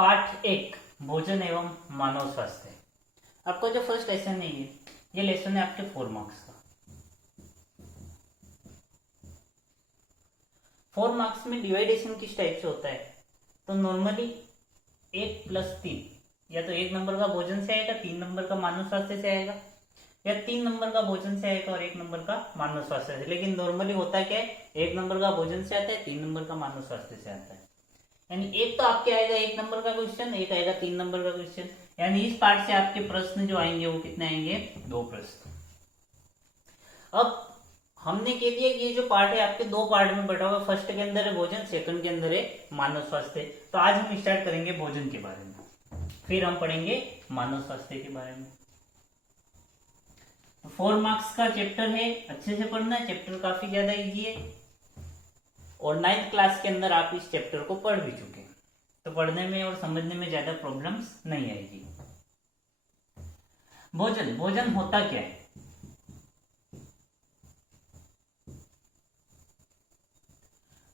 पाठ 1 भोजन एवं मानव स्वास्थ्य। आपका जो फर्स्ट लेसन है ये लेसन है आपके 4 मार्क्स का। 4 मार्क्स में डिवाइडेशन किस टाइप से होता है, तो नॉर्मली 1 + 3 या तो 1 नंबर का भोजन से आएगा, 3 नंबर का मानव स्वास्थ्य से आएगा, या 3 नंबर का भोजन से आएगा और 1 नंबर का मानव स्वास्थ्य से। लेकिन नॉर्मली होता क्या है, 1 नंबर का भोजन से आता है, 3 नंबर का मानव स्वास्थ्य से आता है। यानी एक तो आपके आएगा 1 नंबर का क्वेश्चन, एक आएगा 3 नंबर का क्वेश्चन। यानी इस पार्ट से आपके प्रश्न जो आएंगे वो कितने आएंगे, 2 प्रश्न। अब हमने कह दिया कि ये जो पार्ट है आपके 2 पार्ट में बटा हुआ, फर्स्ट के अंदर है भोजन, सेकंड के अंदर है मानव स्वास्थ्य। तो आज हम स्टार्ट करेंगे भोजन के बारे में, फिर हम पढ़ेंगे मानव स्वास्थ्य के बारे में। 4 मार्क्स का चैप्टर है, अच्छे से पढ़ना है, चैप्टर काफी ज्यादा इजी है और 9th क्लास के अंदर आप इस चैप्टर को पढ़ भी चुके हैं, तो पढ़ने में और समझने में ज्यादा प्रॉब्लम्स नहीं आएगी। भोजन, भोजन होता क्या है?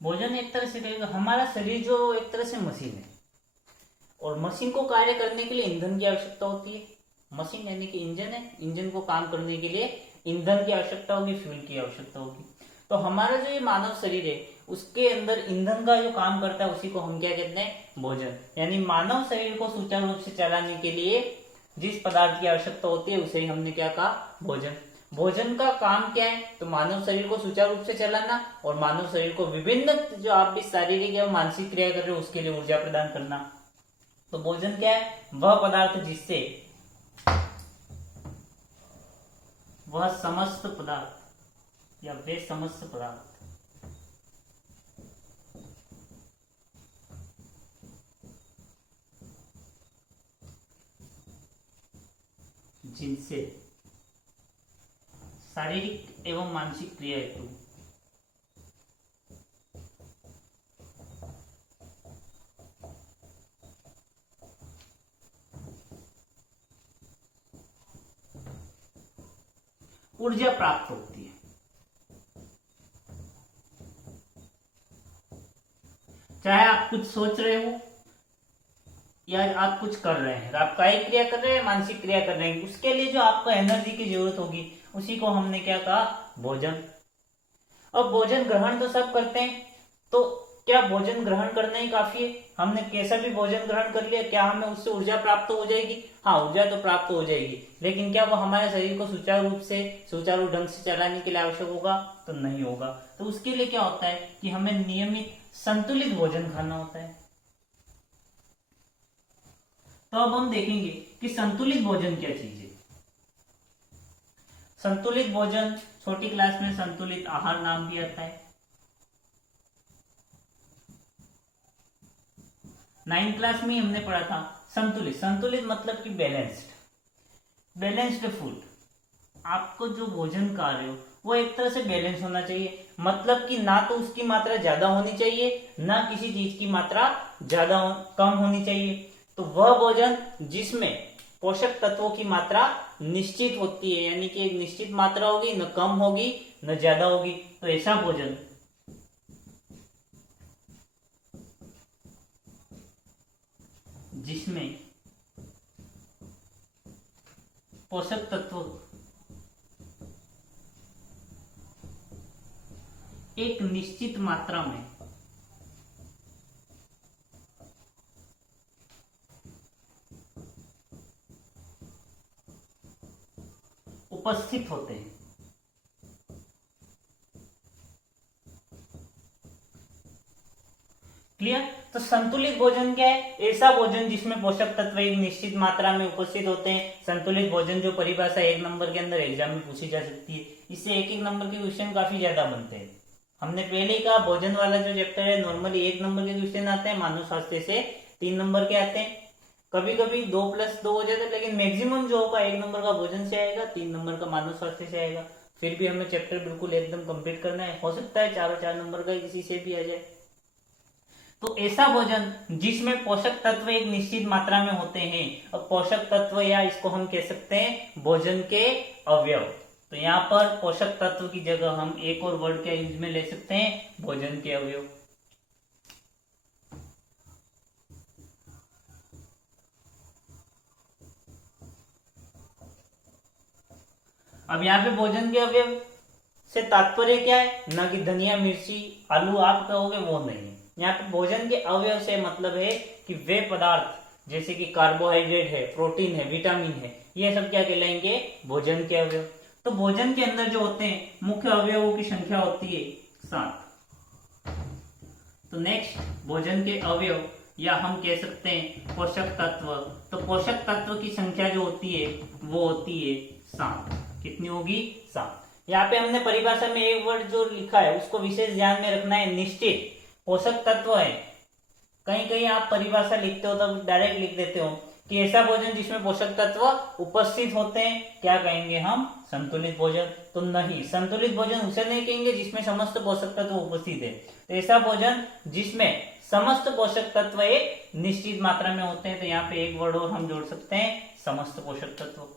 भोजन एक तरह से कहेगा, हमारा शरीर जो एक तरह से मशीन है और मशीन को कार्य करने के लिए ईंधन की आवश्यकता होती है। मशीन यानी कि इंजन है, इंजन को काम करने के लिए ईंधन की आवश्यकता होगी, फ्यूल की आवश्यकता होगी। तो हमारा जो ये मानव शरीर है उसके अंदर ईंधन का जो काम करता है उसी को हम क्या कहते हैं, भोजन। यानी मानव शरीर को सुचारू रूप से चलाने के लिए जिस पदार्थ की आवश्यकता होती है उसे ही हमने क्या कहा, भोजन। भोजन का काम क्या है, तो मानव शरीर को सुचारू रूप से चलाना और मानव शरीर को विभिन्न जो आप भी शारीरिक एवं मानसिक क्रिया कर रहे हो उसके लिए ऊर्जा प्रदान करना। तो भोजन क्या है, वह पदार्थ जिससे वह समस्त पदार्थ या वे समस्त पदार्थ जिनसे शारीरिक एवं मानसिक क्रिया हेतु ऊर्जा प्राप्त होती है। चाहे आप कुछ सोच रहे हो या आप कुछ कर रहे हैं, आप कायिक क्रिया कर रहे हैं, मानसिक क्रिया कर रहे हैं, उसके लिए जो आपको एनर्जी की जरूरत होगी उसी को हमने क्या कहा, भोजन। अब भोजन ग्रहण तो सब करते हैं, तो क्या भोजन ग्रहण करना ही काफी है? हमने कैसा भी भोजन ग्रहण कर लिया, क्या हमें उससे ऊर्जा प्राप्त हो जाएगी? हाँ, ऊर्जा तो प्राप्त हो जाएगी, लेकिन क्या वो हमारे शरीर को सुचारू रूप से, सुचारू ढंग से चलाने के लिए आवश्यक होगा? तो नहीं होगा। तो उसके लिए क्या होता है कि हमें नियमित संतुलित भोजन खाना होता है। तो अब हम देखेंगे कि संतुलित भोजन क्या चीज है। संतुलित भोजन छोटी क्लास में संतुलित आहार नाम भी आता है। 9th क्लास में हमने पढ़ा था संतुलित। संतुलित मतलब कि बैलेंस्ड फूड। आपको जो भोजन खा रहे हो वो एक तरह से बैलेंस होना चाहिए, मतलब कि ना तो उसकी मात्रा ज्यादा होनी चाहिए, ना किसी चीज की मात्रा ज्यादा कम होनी चाहिए। तो वह भोजन जिसमें पोषक तत्वों की मात्रा निश्चित होती है, यानी कि एक निश्चित मात्रा होगी, न कम होगी न ज्यादा होगी, तो ऐसा भोजन जिसमें पोषक तत्व एक निश्चित मात्रा में उपस्थित होते हैं, क्लियर? तो संतुलित भोजन क्या है? ऐसा भोजन जिसमें पोषक तत्व एक निश्चित मात्रा में उपस्थित होते हैं। संतुलित भोजन जो परिभाषा 1 नंबर के अंदर एग्जाम में पूछी जा सकती है, इससे 1-1 नंबर के क्वेश्चन काफी ज्यादा बनते हैं। हमने पहले ही कहा भोजन वाला जो चैप्टर है नॉर्मली 1 नंबर के क्वेश्चन आते हैं, मानव स्वास्थ्य से 3 नंबर के आते हैं, कभी कभी 2 + 2 हो जाता है, लेकिन मैक्सिमम जो होगा 1 नंबर का भोजन से आएगा, 3 नंबर का मानव स्वास्थ्य से आएगा। फिर भी हमें चैप्टर बिल्कुल एकदम कंप्लीट करना है, हो सकता है 4 नंबर का किसी से भी आ जाए। तो ऐसा भोजन जिसमें पोषक तत्व एक निश्चित मात्रा में होते हैं, और पोषक तत्व या इसको हम कह सकते हैं भोजन के अवयव। तो यहाँ पर पोषक तत्व की जगह हम एक और वर्ड क्या यूज में ले सकते हैं, भोजन के अवयव। अब यहाँ पे भोजन के अवयव से तात्पर्य क्या है, ना कि धनिया मिर्ची आलू आप कहोगे वो नहीं है। यहाँ पे भोजन के अवयव से मतलब है कि वे पदार्थ जैसे कि कार्बोहाइड्रेट है, प्रोटीन है, विटामिन है, ये सब क्या कहलाएंगे, भोजन के अवयव। तो भोजन के अंदर जो होते हैं मुख्य अवयवों की संख्या होती है 7। तो नेक्स्ट, भोजन के अवयव या हम कह सकते हैं पोषक तत्व। तो पोषक तत्व की संख्या जो होती है वो होती है 7। कितनी होगी, 7। यहाँ पे हमने परिभाषा में एक वर्ड जो लिखा है उसको विशेष ध्यान में रखना है, निश्चित पोषक तत्व है। कहीं कहीं आप परिभाषा लिखते हो तब डायरेक्ट लिख देते हो कि ऐसा भोजन जिसमें पोषक तत्व उपस्थित होते हैं, क्या कहेंगे हम, संतुलित भोजन। तो नहीं, संतुलित भोजन उसे नहीं कहेंगे जिसमें समस्त पोषक तत्व उपस्थित है। तो ऐसा भोजन जिसमें समस्त पोषक तत्व एक निश्चित मात्रा में होते हैं। तो यहाँ पे एक वर्ड और हम जोड़ सकते हैं, समस्त पोषक तत्व।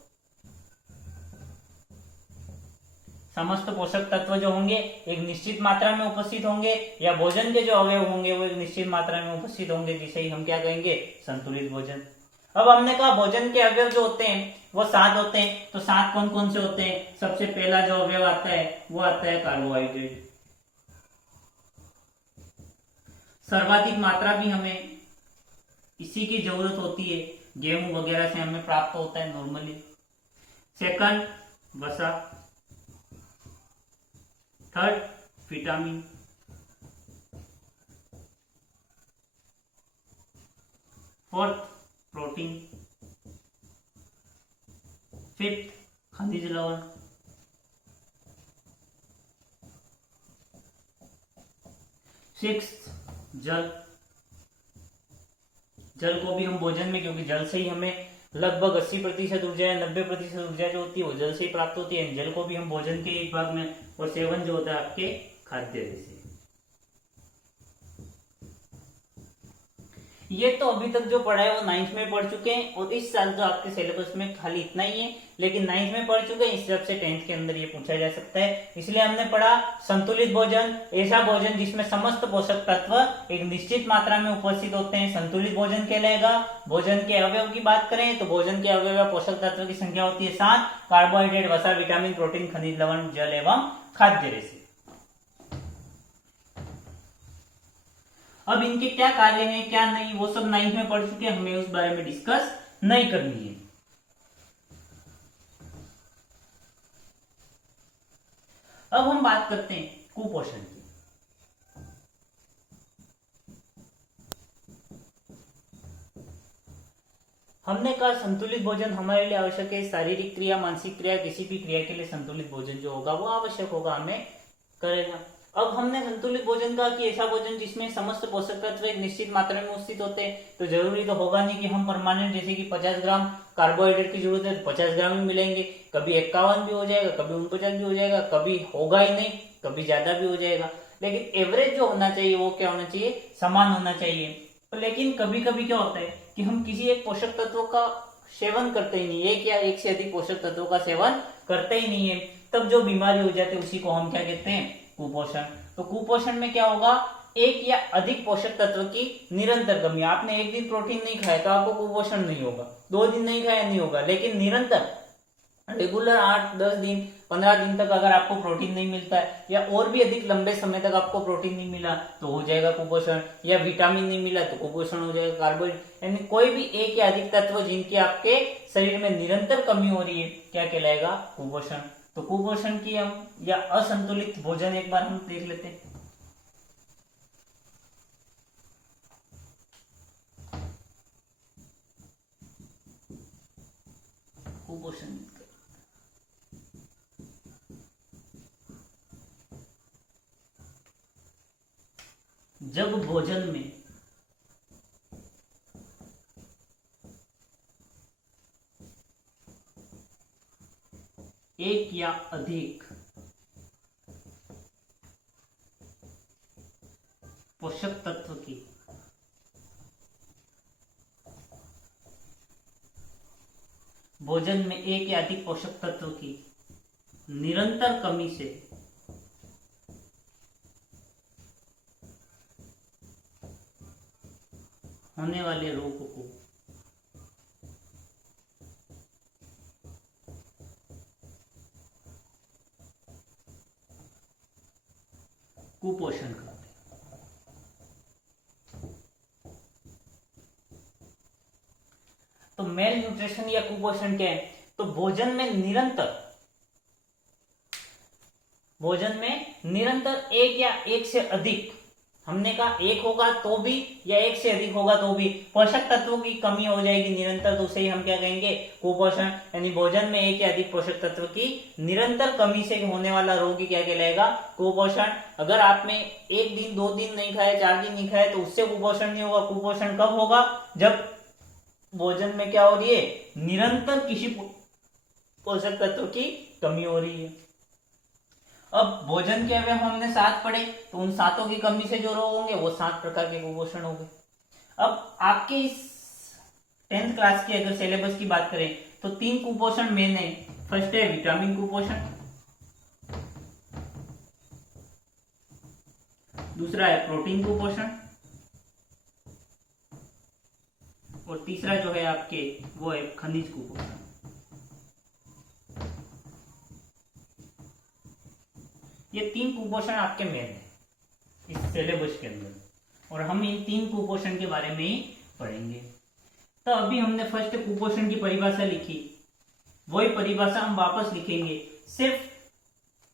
समस्त पोषक तत्व जो होंगे एक निश्चित मात्रा में उपस्थित होंगे, या भोजन के जो अवयव होंगे वो एक निश्चित मात्रा में उपस्थित होंगे, जिसे ही हम क्या कहेंगे, संतुलित भोजन। अब हमने कहा भोजन के अवयव जो होते हैं वो 7 होते हैं। तो 7 कौन कौन से होते हैं, सबसे पहला जो अवयव आता है वो आता है कार्बोहाइड्रेट। सर्वाधिक मात्रा भी हमें इसी की जरूरत होती है, गेहूं वगैरह से हमें प्राप्त होता है नॉर्मली। सेकंड, वसा। Third, vitamin. Fourth, protein. Fifth, खनिज लवण। सिक्स्थ, जल। जल को भी हम भोजन में, क्योंकि जल से ही हमें लगभग 80% ऊर्जा या 90% ऊर्जा जो होती है वो जल से ही प्राप्त होती है। जल को भी हम भोजन के एक भाग में, और सेवन जो होता है आपके खाद्य से। ये तो अभी तक जो पढ़ा है वो 9th में पढ़ चुके हैं, और इस साल जो आपके सिलेबस में खाली इतना ही है, लेकिन 9th में पढ़ चुके हैं, इस हिसाब से 10th के अंदर ये पूछा जा सकता है। इसलिए हमने पढ़ा संतुलित भोजन, ऐसा भोजन जिसमें समस्त पोषक तत्व एक निश्चित मात्रा में उपस्थित होते हैं, संतुलित भोजन कहलाएगा। भोजन के अवयव की बात करें तो भोजन के अवयव पोषक तत्व की संख्या होती है 7, कार्बोहाइड्रेट, वसा, विटामिन, प्रोटीन, खनिज लवण, जल एवं खाद्य रेशे। अब इनके क्या कार्य हैं क्या नहीं, वो सब 9th में पढ़ चुके हैं, हमें उस बारे में डिस्कस नहीं करनी है। अब हम बात करते हैं कुपोषण की। हमने कहा संतुलित भोजन हमारे लिए आवश्यक है। शारीरिक क्रिया, मानसिक क्रिया, किसी भी क्रिया के लिए संतुलित भोजन जो होगा वो आवश्यक होगा, हमें करेगा। अब हमने संतुलित भोजन कहा कि ऐसा भोजन जिसमें समस्त पोषक तत्व एक निश्चित मात्रा में उपस्थित होते हैं। तो जरूरी तो होगा नहीं कि हम परमानेंट, जैसे कि 50 ग्राम कार्बोहाइड्रेट की जरूरत है तो 50 ग्राम ही मिलेंगे। कभी 51 भी हो जाएगा, कभी 49 भी हो जाएगा, कभी होगा ही नहीं, कभी ज्यादा भी हो जाएगा। लेकिन एवरेज जो होना चाहिए वो क्या होना चाहिए, समान होना चाहिए। लेकिन कभी कभी क्या होता है कि हम किसी एक पोषक तत्व का सेवन करते ही नहीं, एक या एक से अधिक पोषक तत्वों का सेवन करते ही नहीं है, तब जो बीमारी हो जाती है उसी को हम क्या कहते हैं, कुपोषण। तो कुपोषण में क्या होगा, एक या अधिक पोषक तत्व की निरंतर कमी। आपने एक दिन प्रोटीन नहीं खाया तो आपको कुपोषण नहीं होगा, 2 दिन नहीं खाया नहीं होगा, लेकिन निरंतर रेगुलर 8, 10 दिन, 15 दिन तक अगर आपको प्रोटीन नहीं मिलता है, या और भी अधिक लंबे समय तक आपको प्रोटीन नहीं मिला तो हो जाएगा कुपोषण, या विटामिन नहीं मिला तो कुपोषण हो जाएगा, कार्बोहाइड्रेट, यानी कोई भी एक या अधिक तत्व जिनकी आपके शरीर में निरंतर कमी हो रही है, क्या कहलाएगा, कुपोषण। तो कुपोषण की हम या असंतुलित भोजन एक बार हम देख लेते हैं। कुपोषण जब भोजन में एक या अधिक पोषक तत्व की भोजन में एक या अधिक पोषक तत्व की निरंतर कमी से होने वाले रोग को तो मेल न्यूट्रिशन या कुपोषण क्या है? तो भोजन में निरंतर एक या एक से अधिक, हमने कहा एक होगा तो भी या एक से अधिक होगा तो भी पोषक तत्वों की कमी हो जाएगी निरंतर, तो उसे ही हम क्या कहेंगे? कुपोषण। यानी भोजन में एक या अधिक पोषक तत्व की निरंतर कमी से होने वाला रोग ही क्या कहलाएगा? कुपोषण। अगर आप में एक दिन 2 दिन नहीं खाए, 4 दिन नहीं खाए, तो उससे कुपोषण नहीं होगा। कुपोषण कब होगा? जब भोजन में क्या हो रही है? निरंतर किसी पोषक तत्व की कमी हो रही है। अब भोजन के अवयव हमने 7 पढ़े, तो उन 7 की कमी से जो रोग होंगे वो 7 प्रकार के कुपोषण होंगे। अब आपके इस 10th क्लास की अगर सिलेबस की बात करें तो 3 कुपोषण मेन है। फर्स्ट है विटामिन कुपोषण, दूसरा है प्रोटीन कुपोषण, और तीसरा जो है आपके वो है खनिज कुपोषण। ये 3 कुपोषण आपके मेन है इस सिलेबस के अंदर, और हम इन 3 कुपोषण के बारे में ही पढ़ेंगे। तो अभी हमने फर्स्ट कुपोषण की परिभाषा लिखी, वही परिभाषा हम वापस लिखेंगे, सिर्फ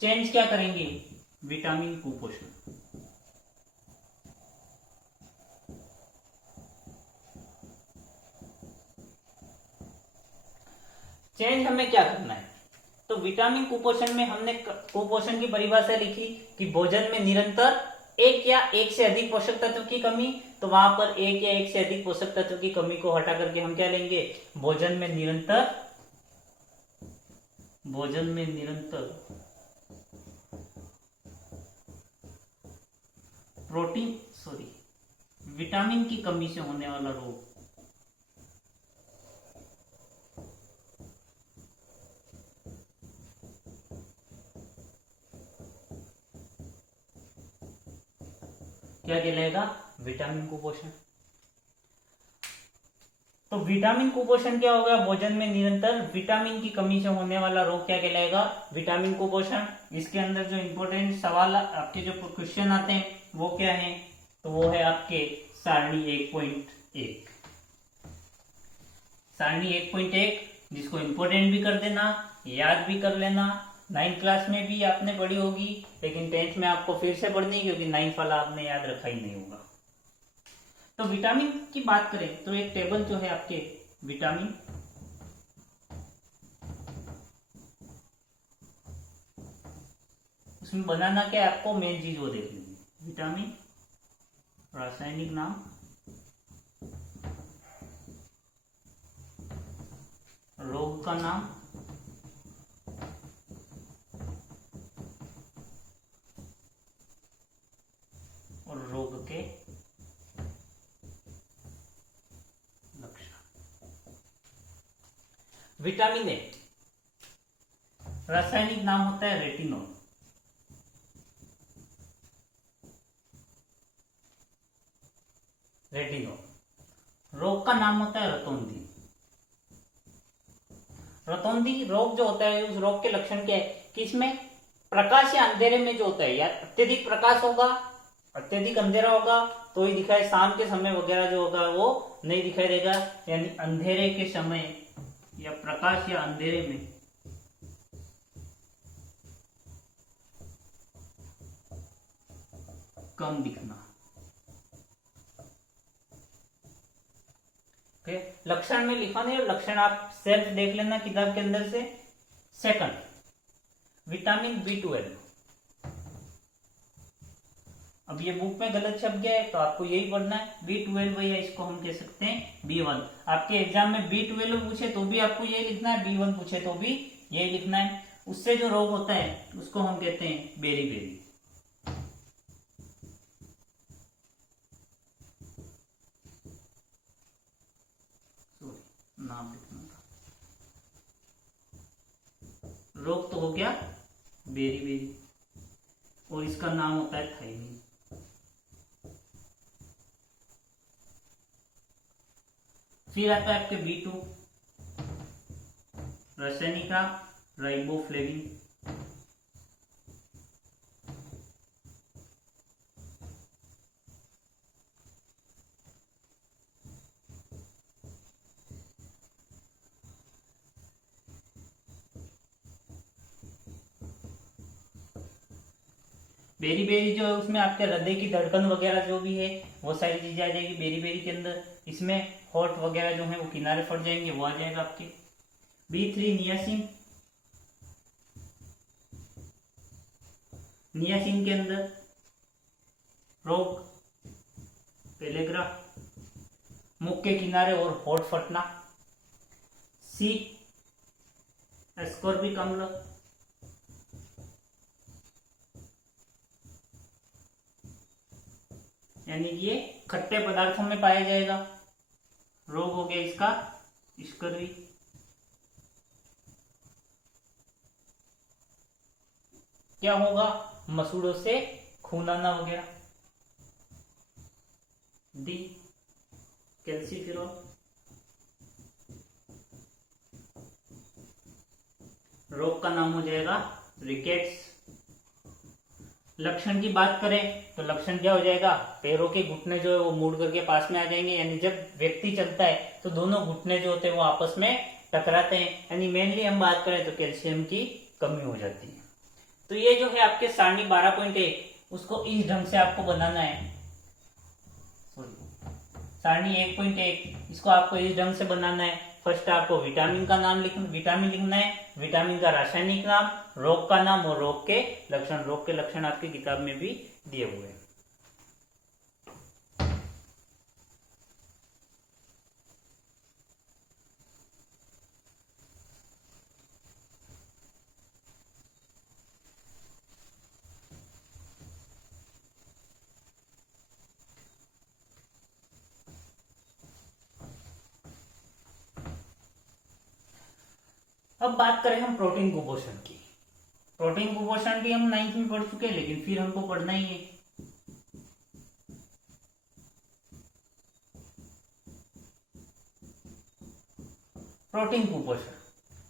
चेंज क्या करेंगे? विटामिन कुपोषण। चेंज हमें क्या करना है? तो विटामिन कुपोषण में हमने कुपोषण की परिभाषा लिखी कि भोजन में निरंतर एक या एक से अधिक पोषक तत्व की कमी, तो वहां पर एक या एक से अधिक पोषक तत्व की कमी को हटा करके हम क्या लेंगे? भोजन में निरंतर विटामिन की कमी से होने वाला रोग। क्या कहलाएगा? विटामिन कुपोषण। तो विटामिन कुपोषण क्या होगा? भोजन में निरंतर विटामिन की कमी से होने वाला रोग क्या कहलाएगा? विटामिन कुपोषण। इसके अंदर जो इंपॉर्टेंट सवाल आपके जो क्वेश्चन आते हैं वो क्या है? तो वो है आपके सारणी 1.1। सारणी 1.1 जिसको इंपॉर्टेंट भी कर देना, याद भी कर लेना। 9th क्लास में भी आपने पढ़ी होगी, लेकिन 10th में आपको फिर से पढ़नी, क्योंकि 9th वाला आपने याद रखा ही नहीं होगा। तो विटामिन की बात करें तो एक टेबल जो है आपके विटामिन, उसमें बनाना क्या है आपको? मेन चीज वो देख लीजिए, विटामिन, रासायनिक नाम, रोग का नाम, और रोग के लक्षण। विटामिन ए रासायनिक नाम होता है रेटिनॉल। रोग का नाम होता है रतौंधी। रतौंधी रोग जो होता है, उस रोग के लक्षण क्या है कि इसमें प्रकाश या अंधेरे में जो होता है, या अत्यधिक प्रकाश होगा, अत्यधिक अंधेरा होगा तो ही दिखाए, शाम के समय वगैरह जो होगा वो नहीं दिखाई देगा। यानी अंधेरे के समय या प्रकाश या अंधेरे में कम दिखना। लक्षण में लिखा नहीं, लक्षण आप सेल्फ देख लेना किताब के अंदर से। Second, vitamin B12। अब ये बुक में गलत छप गया है तो आपको यही पढ़ना है, B12, या इसको हम कह सकते हैं B1। आपके एग्जाम में B12 पूछे तो भी आपको यही लिखना है, B1 पूछे तो भी यही लिखना है। उससे जो रोग होता है उसको हम कहते हैं बेरी। नाम लिखना था, रोग तो हो गया बेरी, और इसका नाम होता है थाइमिन। फिर आता है आपके B2, रासायनिक नाम राइबोफ्लेविन। बेरी बेरी जो है उसमें आपके हृदय की धड़कन वगैरह जो भी है वो सारी चीजें आ जाएगी बेरी बेरी के अंदर। इसमें हॉट वगैरह जो है वो किनारे फट जाएंगे, वो आ जाएगा आपके। B3 नियासिन, नियासिन के अंदर रोग पेलेग्रा, मुख के किनारे और होठ फटना। C एस्कॉर्बिक अम्ल, यानी कि ये खट्टे पदार्थों में पाया जाएगा, रोग हो गया इसका स्कर्वी। क्या होगा, मसूड़ों से खून आना वगैरह। डी कैल्सिफिरॉल, रोग का नाम हो जाएगा रिकेट्स। लक्षण की बात करें तो लक्षण क्या हो जाएगा, पैरों के घुटने जो है वो मुड़ करके पास में आ जाएंगे, यानी जब व्यक्ति चलता है तो दोनों घुटने जो होते हैं वो आपस में टकराते हैं, यानी मेनली हम बात करें तो कैल्शियम की कमी हो जाती है। तो ये जो है आपके सारणी 12.1 उसको इस ढंग से आपको बनाना है। सारणी 1.1 इसको आपको इस ढंग से बनाना है। फर्स्ट आपको विटामिन का नाम विटामिन लिखना है, विटामिन का रासायनिक नाम, रोग का नाम और रोग के लक्षण। रोग के लक्षण आपकी किताब में भी दिए हुए हैं। अब बात करें हम प्रोटीन कुपोषण की। प्रोटीन कुपोषण भी हम 9th में पढ़ चुके हैं, लेकिन फिर हमको पढ़ना ही है। प्रोटीन कुपोषण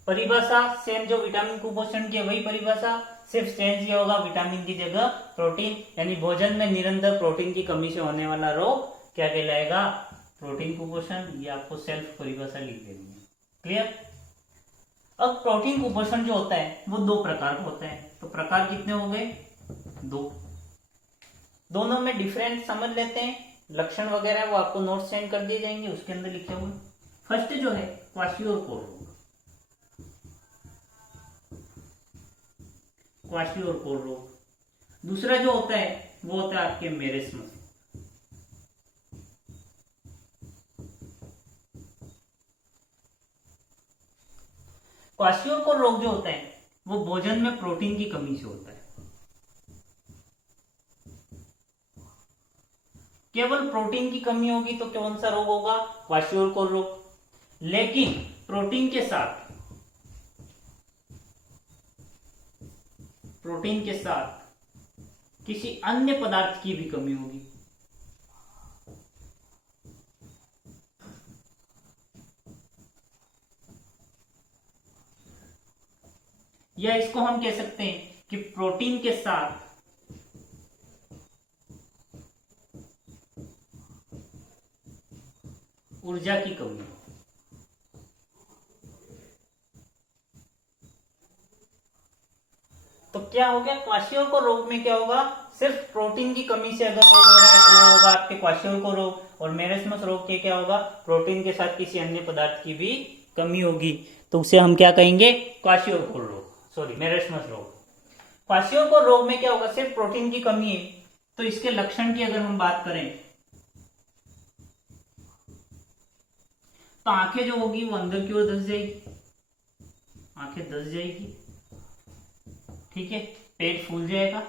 परिभाषा सेम जो विटामिन कुपोषण की है वही परिभाषा, सिर्फ चेंज किया होगा विटामिन की जगह प्रोटीन, यानी भोजन में निरंतर प्रोटीन की कमी से होने वाला रोग क्या कहलाएगा, प्रोटीन कुपोषण। ये आपको सेल्फ परिभाषा लिख देनी है। क्लियर। अब प्रोटीन कुपोषण जो होता है वो दो प्रकार का होता है। तो प्रकार कितने हो गए, दो। दोनों में डिफरेंट समझ लेते हैं। लक्षण वगैरह वो आपको नोट सेंड कर दिए जाएंगे, उसके अंदर लिखे हुए। फर्स्ट जो है क्वाशियोरकोर रोग, क्वाशियोरकोर रोग। दूसरा जो होता है वो होता है आपके मेरेस्मस। क्वाशियोरकोर रोग जो होता है वो भोजन में प्रोटीन की कमी से होता है। केवल प्रोटीन की कमी होगी तो कौन सा रोग होगा, क्वाशियोरकोर रोग। लेकिन प्रोटीन के साथ किसी अन्य पदार्थ की भी कमी होगी, या इसको हम कह सकते हैं कि प्रोटीन के साथ ऊर्जा की कमी। तो क्या हो गया, क्वाशियोरकोर रोग में क्या होगा, सिर्फ प्रोटीन की कमी से अगर रोग हो रहा है तो वो होगा आपके क्वाशियोरकोर रोग। और मेरेस्मस रोग के क्या होगा, प्रोटीन के साथ किसी अन्य पदार्थ की भी कमी होगी, तो उसे हम क्या कहेंगे, क्वाशियोरकोर रोग, सॉरी मेरेस्मस रोग। क्वाशियोरकोर रोग में क्या होगा, सिर्फ प्रोटीन की कमी है। तो इसके लक्षण की अगर हम बात करें तो आंखें जो होगी वो अंदर की ओर धंस जाएगी, आंखें धंस जाएगी, ठीक है। पेट फूल जाएगा,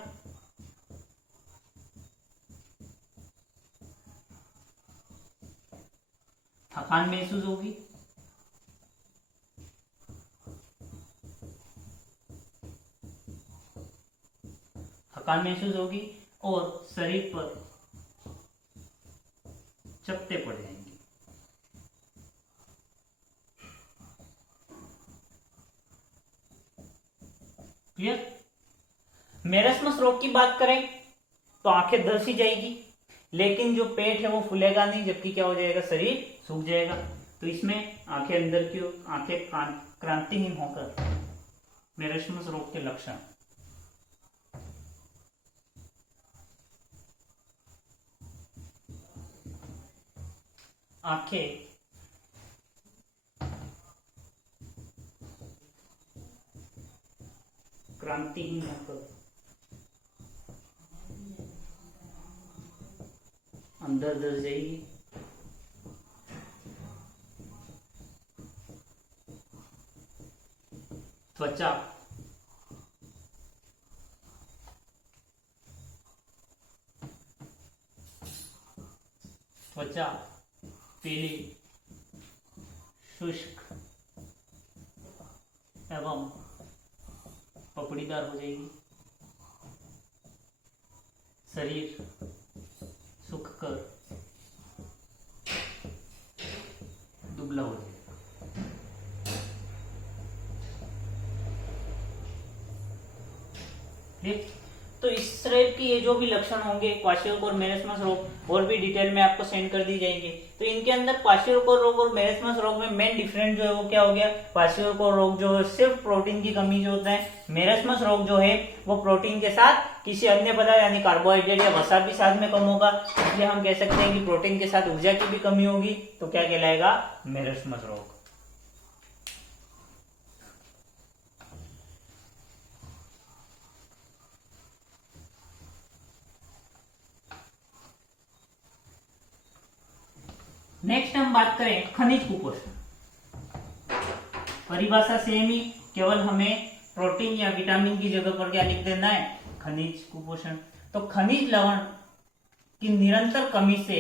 थकान महसूस होगी, और शरीर पर चपटे पड़ जाएंगे। क्लियर। मेरेस्मस रोग की बात करें तो आंखें धंसी जाएगी, लेकिन जो पेट है वो फूलेगा नहीं, जबकि क्या हो जाएगा, शरीर सूख जाएगा। तो इसमें आंखें अंदर की ओर, आंखें क्रांतिहीन होकर मेरेस्मस रोग के लक्षण। आंखें, क्रांतिहीन होकर अंदर दर जाएगी। त्वचा, त्वचा पीली, शुष्क एवं पपड़ीदार हो जाएगी। शरीर सूखकर दुबला हो जाएगा। ठीक, तो इस तरह की ये जो भी लक्षण होंगे क्वाशियोकोर मेरेस्मस रोग और भी डिटेल में आपको सेंड कर दी जाएंगे। तो इनके अंदर क्वाशियोकोर रोग और मेरेस्मस रोग में मेन डिफरेंस जो है वो क्या हो गया, क्वाशियोकोर रोग जो है सिर्फ प्रोटीन की कमी जो होता है, मेरेस्मस रोग जो है वो प्रोटीन के साथ किसी अन्य पदार्थ यानी कार्बोहाइड्रेट या वसा भी साथ में कम होगा, इसलिए हम कह सकते हैं कि प्रोटीन के साथ ऊर्जा की भी कमी होगी, तो क्या कहलाएगा, मेरेस्मस रोग। नेक्स्ट हम बात करें खनिज कुपोषण। परिभाषा सेम ही, केवल हमें प्रोटीन या विटामिन की जगह पर क्या लिख देना है, खनिज कुपोषण। तो खनिज लवण की निरंतर कमी से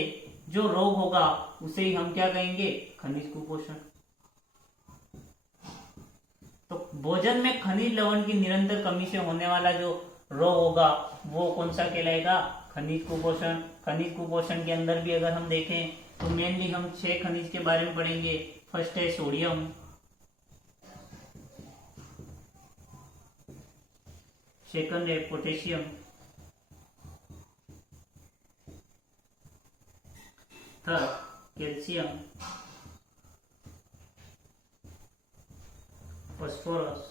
जो रोग होगा उसे ही हम क्या कहेंगे, खनिज कुपोषण। तो भोजन में खनिज लवण की निरंतर कमी से होने वाला जो रोग होगा वो कौन सा कहलाएगा, खनिज कुपोषण। खनिज कुपोषण के अंदर भी अगर हम देखें तो मेनली हम 6 खनिज के बारे में पढ़ेंगे। फर्स्ट है सोडियम, सेकंड है पोटेशियम, थर्ड कैल्शियम, फास्फोरस,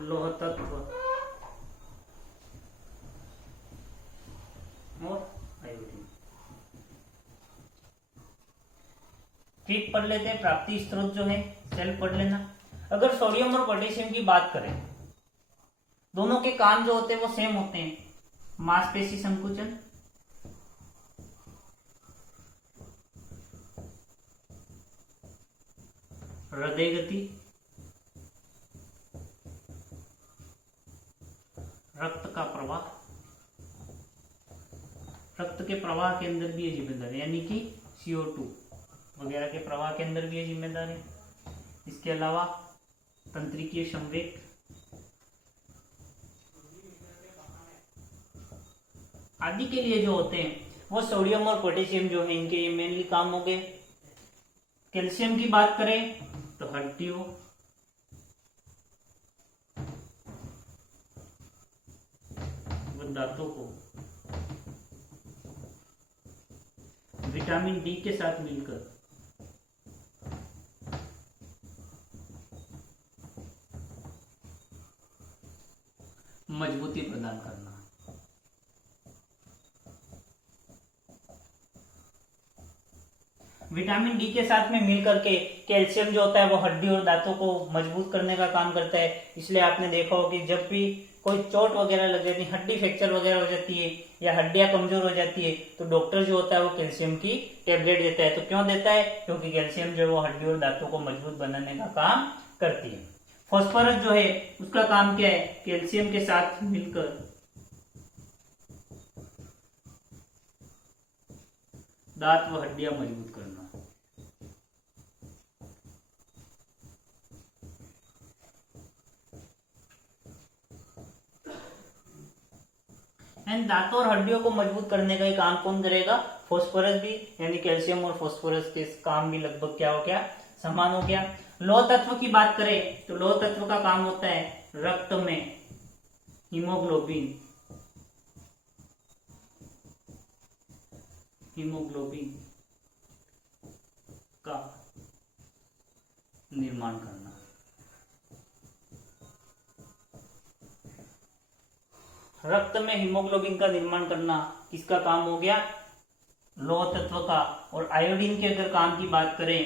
लोह तत्व और आयोडीन। ठीक, पढ़ लेते हैं प्राप्ति स्रोत जो है, सेल पढ़ लेना। अगर सोडियम और पोटेशियम की बात करें, दोनों के काम जो होते हैं वो सेम होते हैं। मांसपेशी संकुचन, हृदय गति, रक्त का प्रवाह, रक्त के प्रवाह के अंदर भी ये जिम्मेदार है, यानी कि CO2 वगैरह के प्रवाह के अंदर भी ये जिम्मेदार है। इसके अलावा तंत्रिकीय संवेग, आदि के लिए जो होते हैं वो सोडियम और पोटेशियम जो है इनके ये मेनली काम हो गए। कैल्शियम की बात करें तो हड्डियों, दांतों को विटामिन डी के साथ मिलकर मजबूती प्रदान करना। विटामिन डी के साथ में मिलकर के कैल्शियम जो होता है वो हड्डी और दांतों को मजबूत करने का काम करता है। इसलिए आपने देखा हो कि जब भी कोई चोट वगैरह लग जाती है, हड्डी फ्रैक्चर वगैरह हो जाती है या हड्डियां कमजोर हो जाती है, तो डॉक्टर जो होता है वो कैल्शियम की टेबलेट देता है। तो क्यों देता है, क्योंकि कैल्शियम जो है वो हड्डी और दांतों को मजबूत बनाने का काम करती है। फास्फोरस जो है उसका काम क्या है, कैल्शियम के साथ मिलकर दांत व हड्डियां मजबूत करना। एंड दांतों और हड्डियों को मजबूत करने का ही काम कौन करेगा, फास्फोरस भी, यानी कैल्शियम और फास्फोरस के काम भी लगभग क्या हो गया, समान हो गया। लौह तत्व की बात करें तो लौह तत्व का काम होता है रक्त में हीमोग्लोबिन, हीमोग्लोबिन का निर्माण करना। रक्त में हीमोग्लोबिन का निर्माण करना किसका काम हो गया, लौह तत्व का। और आयोडीन के अगर काम की बात करें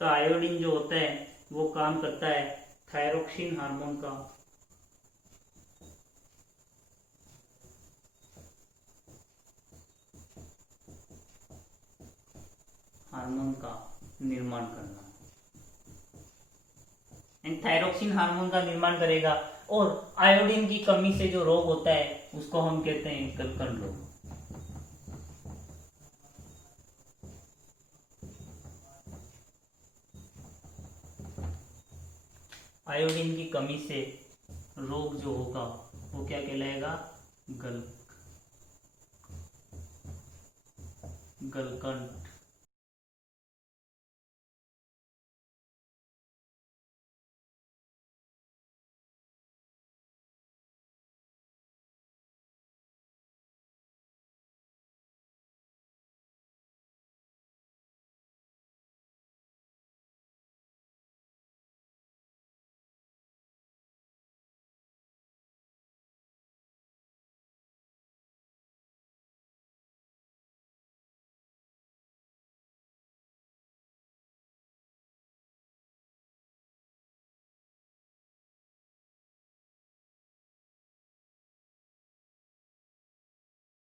तो आयोडीन जो होता है वो काम करता है थायरोक्सिन हार्मोन का। हार्मोन का निर्माण करना, थायरोक्सिन हार्मोन का निर्माण करेगा। और आयोडीन की कमी से जो रोग होता है उसको हम कहते हैं गलकन रोग। आयोडीन की कमी से रोग जो होगा वो क्या कहलाएगा, गलकंठ।